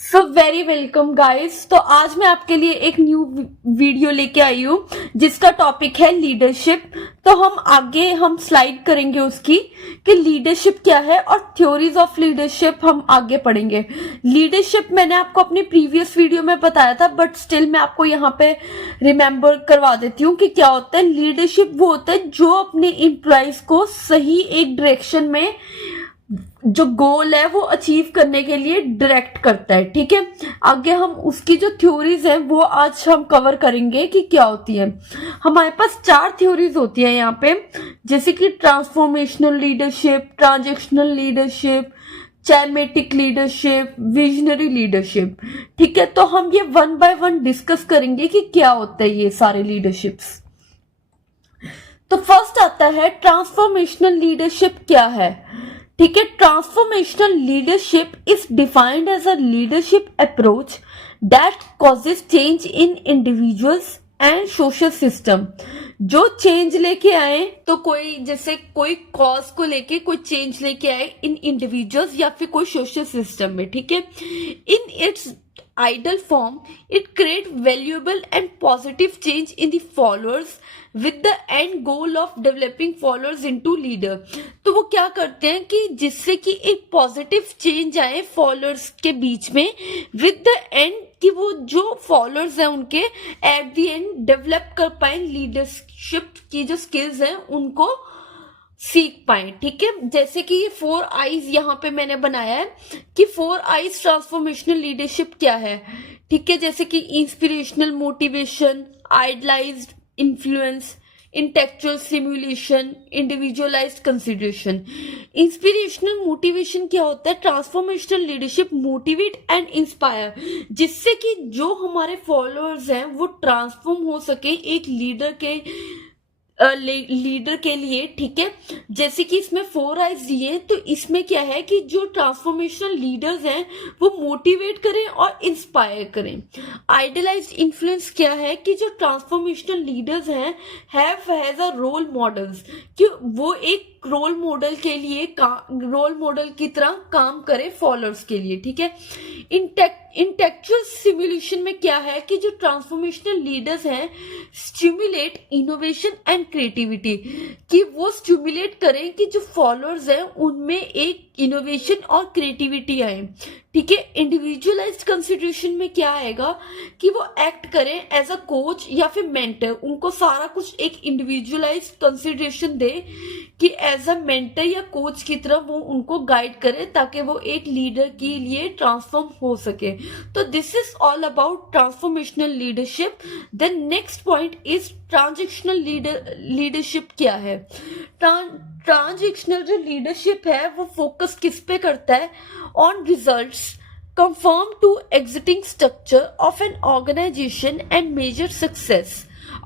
So very welcome guys. तो आज मैं आपके लिए एक न्यू वीडियो लेके आई हूँ जिसका टॉपिक है लीडरशिप। तो हम स्लाइड करेंगे उसकी कि लीडरशिप क्या है और थ्योरीज ऑफ लीडरशिप हम आगे पढ़ेंगे। लीडरशिप मैंने आपको अपनी प्रीवियस वीडियो में बताया था, बट स्टिल मैं आपको यहाँ पे रिमेम्बर करवा देती हूँ कि क्या होता है। लीडरशिप वो होता है जो अपने एम्प्लॉइज को सही एक डायरेक्शन में जो गोल है वो अचीव करने के लिए डायरेक्ट करता है। ठीक है, आगे हम उसकी जो थ्योरीज हैं वो आज हम कवर करेंगे कि क्या होती है। हमारे पास 4 थ्योरीज होती है यहाँ पे, जैसे कि transformational leadership, transactional leadership, charismatic leadership, visionary leadership. ठीक है, तो हम ये 1 बाय 1 डिस्कस करेंगे कि क्या होता है ये सारे लीडरशिप्स। तो फर्स्ट आता है ट्रांसफॉर्मेशनल लीडरशिप क्या है। ठीक है, transformational leadership is defined as a leadership approach that causes change in individuals and social system. जो चेंज लेके आए, तो कोई जैसे कोई कॉज को लेके कोई चेंज लेके आए इन इंडिविजुअल्स या फिर कोई सोशल सिस्टम में। ठीक है, in its ideal form, it create valuable and positive change in the followers with the end goal of developing followers into leader। तो वो क्या करते हैं कि जिससे कि एक पॉजिटिव चेंज आए फॉलोअर्स के बीच में, विद द एंड कि वो जो फॉलोअर्स हैं उनके एट द एंड डेवलप कर पाए लीडरशिप की जो स्किल्स हैं उनको सीख पाए। ठीक है, जैसे कि ये 4 आईज यहाँ पे मैंने बनाया है कि 4 आईज ट्रांसफॉर्मेशनल लीडरशिप क्या है। ठीक है, जैसे कि inspirational motivation, idealised influence, intellectual stimulation, individualised consideration. Inspirational motivation क्या होता है? Transformational leadership motivate and inspire, जिससे कि जो हमारे फॉलोअर्स हैं वो ट्रांसफॉर्म हो सके एक लीडर के लिए। ठीक है, जैसे कि इसमें 4 आइज दिए, तो इसमें क्या है कि जो ट्रांसफॉर्मेशनल लीडर्स हैं वो मोटिवेट करें और इंस्पायर करें। आइडियलाइज्ड इन्फ्लुएंस क्या है कि जो ट्रांसफॉर्मेशनल लीडर्स हैं have as a role models, कि वो एक रोल मॉडल के लिए रोल मॉडल की तरह काम करे फॉलोअर्स के लिए। ठीक है, इंटेलेक्चुअल स्टिमुलेशन में क्या है कि जो ट्रांसफॉर्मेशनल लीडर्स हैं स्टिमुलेट इनोवेशन एंड क्रिएटिविटी, कि वो स्टिमुलेट करें कि जो फॉलोअर्स हैं उनमें एक इनोवेशन और क्रिएटिविटी आए। ठीक है, इंडिविजुअलाइज्ड कंसिडरेशन में क्या आएगा कि वो एक्ट करें एज अ कोच या फिर मेंटर, उनको सारा कुछ एक इंडिविजुअलाइज्ड कंसिडरेशन दे कि एज अ मेंटर या कोच की तरह वो उनको गाइड करे ताकि वो एक लीडर के लिए ट्रांसफॉर्म हो सके। तो this is all about transformational leadership. Then next point is transactional leadership क्या है। ट्रांजैक्शनल जो लीडरशिप है वो फोकस किस पे करता है? On results conform to existing structure of an organization and measure success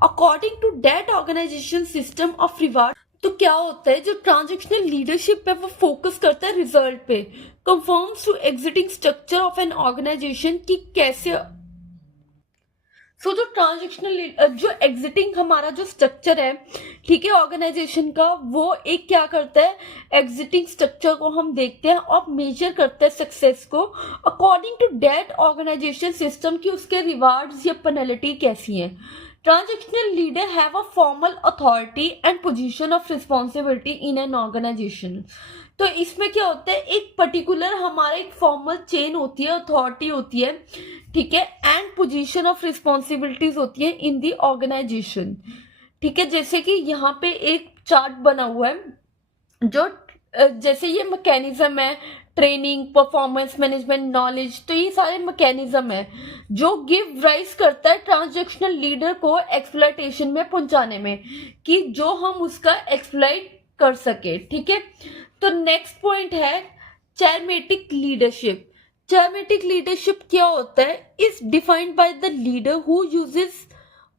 according to that organization system of reward। तो क्या होता है, जो ट्रांजैक्शनल लीडरशिप है वो फोकस करता है रिजल्ट पे, conforms to existing structure of an organization की कैसे। जो ट्रांजैक्शनल जो एग्जिटिंग हमारा जो स्ट्रक्चर है, ठीक है, ऑर्गेनाइजेशन का, वो एक क्या करता है, एग्जिटिंग स्ट्रक्चर को हम देखते हैं और मेजर करते हैं सक्सेस को according to that organization system की उसके रिवार्ड्स या पेनल्टी कैसी हैं। Transactional leader have a formal authority and position of responsibility in an organization. तो इसमें क्या होता है, एक पर्टिकुलर हमारा एक फॉर्मल चेन होती है, अथॉरिटी होती है, ठीक है, एंड पोजीशन ऑफ रिस्पॉन्सिबिलिटीज होती है इन दी ऑर्गेनाइजेशन। ठीक है, जैसे कि यहाँ पे एक चार्ट बना हुआ है, जो जैसे ये मैकेनिज्म है, ट्रेनिंग, परफॉर्मेंस मैनेजमेंट, नॉलेज, तो ये सारे मैकेनिज्म है जो गिव राइज करता है ट्रांजैक्शनल लीडर को एक्सप्लॉयटेशन में पहुंचाने में, कि जो हम उसका एक्सप्लॉइट कर सके। ठीक है, तो नेक्स्ट पॉइंट है चैरिमेटिक लीडरशिप। चैरिमेटिक लीडरशिप क्या होता है? Is defined by the leader who uses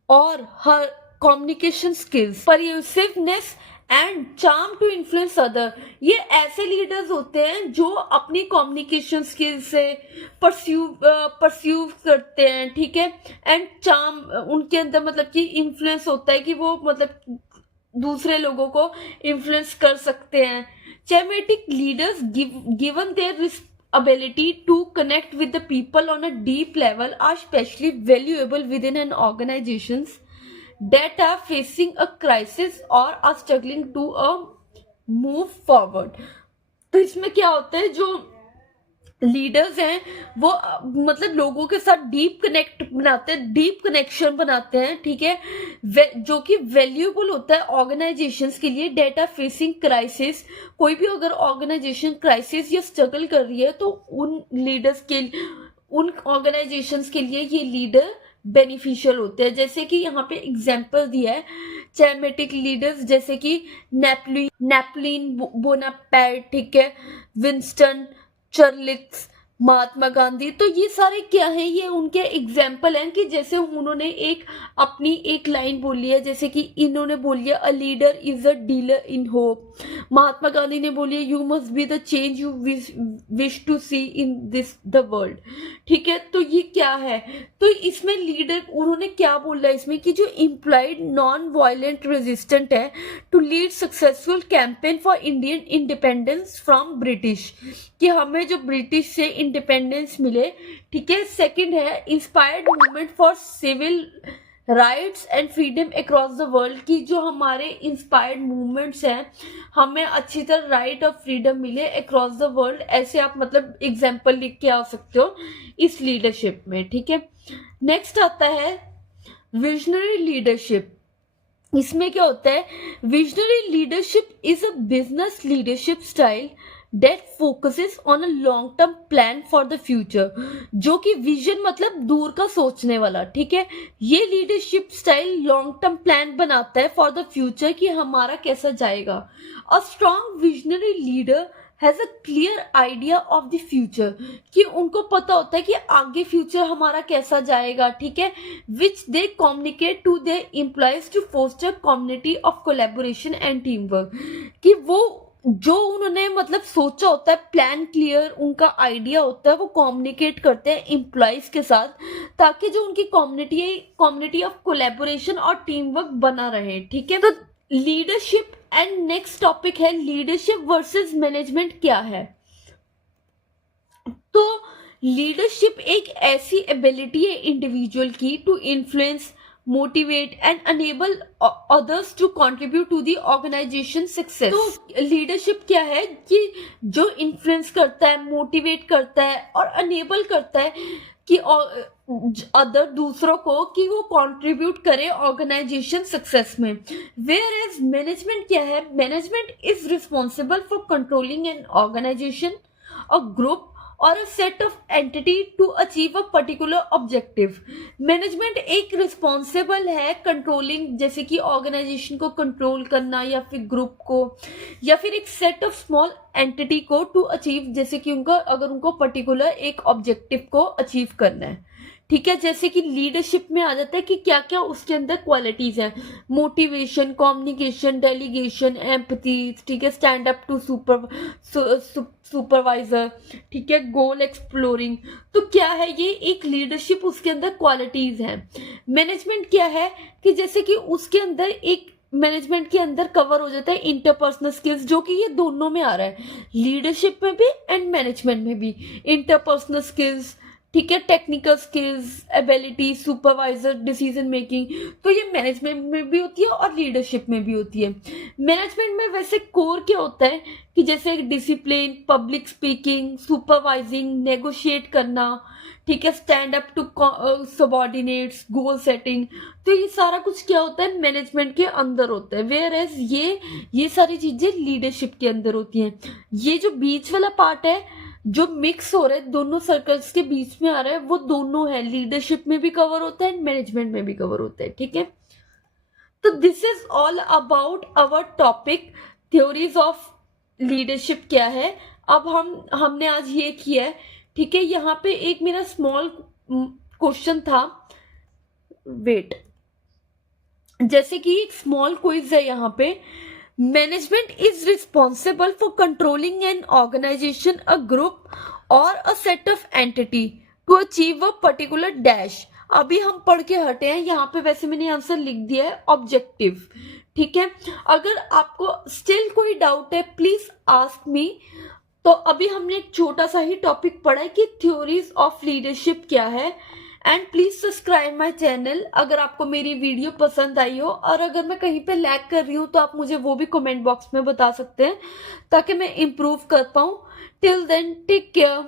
or her communication skills, persuasiveness and charm to influence other. ये ऐसे लीडर्स होते हैं जो अपनी कम्युनिकेशन स्किल से परस्यू करते हैं। ठीक है, एंड चार्म उनके अंदर मतलब कि इन्फ्लुएंस होता है कि वो मतलब दूसरे लोगों को इन्फ्लुएंस कर सकते हैं। Charismatic leaders given their ability to connect with the people on a deep level are especially valuable within an organizations that are facing a crisis or are struggling to move forward. तो इसमें क्या होता है, जो leaders हैं वो मतलब लोगों के साथ डीप कनेक्ट बनाते हैं, डीप कनेक्शन बनाते हैं, ठीक है, जो कि वैल्यूएबल होता है ऑर्गेनाइजेशंस के लिए। डेटा फेसिंग क्राइसिस, कोई भी अगर ऑर्गेनाइजेशन क्राइसिस या स्ट्रगल कर रही है तो उन लीडर्स के, उन ऑर्गेनाइजेशंस के लिए ये लीडर बेनिफिशियल होते हैं। जैसे कि यहाँ पे एग्जाम्पल दिया है चैरिटेटिक लीडर्स, जैसे कि नेपोलियन बोनापार्ट, ठीक है, विंस्टन चर्चिल, महात्मा गांधी। तो ये सारे क्या है, ये उनके एग्जाम्पल हैं कि जैसे उन्होंने अपनी एक लाइन बोली है, जैसे कि इन्होंने बोली है a leader is a dealer in hope. Mahatma Gandhi ने बोली है you must be the change you wish to see in this the world, ठीक है। तो ये क्या है, तो इसमें लीडर उन्होंने क्या बोला है इसमें कि जो इम्प्लाइड नॉन वायलेंट रेजिस्टेंट है to lead successful campaign for Indian independence from British, कि हमें जो ब्रिटिश से इंडिपेंडेंस मिले, ठीक है। सेकंड है inspired movement for civil rights and freedom across the world, की जो हमारे इंस्पायर्ड मूवमेंट्स हैं हमें अच्छी तरह राइट और फ्रीडम मिले अक्रॉस द वर्ल्ड। ऐसे आप मतलब एग्जाम्पल लिख के आ सकते हो इस लीडरशिप में, ठीक है। नेक्स्ट आता है विजनरी लीडरशिप। इसमें क्या होता है, visionary leadership is a business leadership style that focuses on a long term plan for the future, जो कि विजन मतलब दूर का सोचने वाला, ठीक है। ये leadership style long term plan बनाता है फॉर द फ्यूचर कि हमारा कैसा जाएगा। A strong visionary leader has a clear idea of the future, कि उनको पता होता है कि आगे फ्यूचर हमारा कैसा जाएगा, ठीक है। Which they communicate to their employees to foster community of collaboration and team work, कि वो जो उन्होंने मतलब सोचा होता है, प्लान क्लियर उनका आइडिया होता है, वो कम्युनिकेट करते हैं एम्प्लॉयज के साथ, ताकि जो उनकी कम्युनिटी ऑफ कोलैबोरेशन और टीम वर्क बना रहे, ठीक है। तो लीडरशिप एंड नेक्स्ट टॉपिक है लीडरशिप वर्सेस मैनेजमेंट क्या है। तो लीडरशिप एक ऐसी एबिलिटी है इंडिविजुअल की to influence, motivate and enable others to contribute to the organization success. तो लीडरशिप क्या है कि जो इन्फ्लुएंस करता है, मोटिवेट करता है और अनेबल करता है कि अदर दूसरों को कि वो कंट्रीब्यूट करे ऑर्गेनाइजेशन सक्सेस में। वेयर एज मैनेजमेंट क्या है, management is responsible for controlling an organization, a group और a set of entity to achieve a particular objective। Management एक रिस्पॉन्सिबल है कंट्रोलिंग, जैसे कि ऑर्गेनाइजेशन को कंट्रोल करना या फिर ग्रुप को या फिर एक सेट ऑफ स्मॉल एंटिटी को टू अचीव, जैसे कि उनका अगर उनको पर्टिकुलर एक ऑब्जेक्टिव को अचीव करना है, ठीक है। जैसे कि लीडरशिप में आ जाता है कि क्या क्या उसके अंदर क्वालिटीज हैं, मोटिवेशन, कम्युनिकेशन, डेलीगेशन, एम्पैथी, ठीक है, स्टैंड अप टू सुपरवाइजर, ठीक है, गोल एक्सप्लोरिंग। तो क्या है, ये एक लीडरशिप उसके अंदर क्वालिटीज हैं। मैनेजमेंट क्या है कि जैसे कि उसके अंदर एक मैनेजमेंट के अंदर कवर हो जाता है इंटरपर्सनल स्किल्स, जो कि ये दोनों में आ रहा है, लीडरशिप में भी एंड मैनेजमेंट में भी। इंटरपर्सनल स्किल्स, ठीक है, technical skills, ability, supervisor, decision making, तो ये मैनेजमेंट में भी होती है और लीडरशिप में भी होती है। मैनेजमेंट में वैसे कोर क्या होता है कि जैसे discipline, public speaking, supervising, negotiate करना, ठीक है, stand up to subordinates, goal setting, तो ये सारा कुछ क्या होता है मैनेजमेंट के अंदर होता है। वेयर एज ये सारी चीजें लीडरशिप के अंदर होती हैं। ये जो बीच वाला पार्ट है जो मिक्स हो रहा है, दोनों सर्कल्स के बीच में आ रहा है, वो दोनों है, लीडरशिप में भी कवर होता है, मैनेजमेंट में भी कवर होता है, ठीक है। तो this is all about our topic theories of leadership क्या है। अब हमने आज ये किया है, ठीक है। यहाँ पे एक मेरा स्मॉल क्वेश्चन था, वेट, जैसे कि एक स्मॉल क्विज है यहाँ पे। Management is responsible for controlling an organization, a group or a set of entity to achieve a particular dash. अभी हम पढ़ के हटे हैं, यहाँ पे वैसे मैंने आंसर लिख दिया है ऑब्जेक्टिव, ठीक है। अगर आपको स्टिल कोई डाउट है प्लीज आस्क मी, तो अभी हमने एक छोटा सा ही टॉपिक पढ़ा है कि थ्योरीज ऑफ लीडरशिप क्या है। And please subscribe my channel अगर आपको मेरी वीडियो पसंद आई हो, और अगर मैं कहीं पे लैग कर रही हूँ तो आप मुझे वो भी कमेंट बॉक्स में बता सकते हैं ताकि मैं इम्प्रूव कर पाऊँ। Till then take care.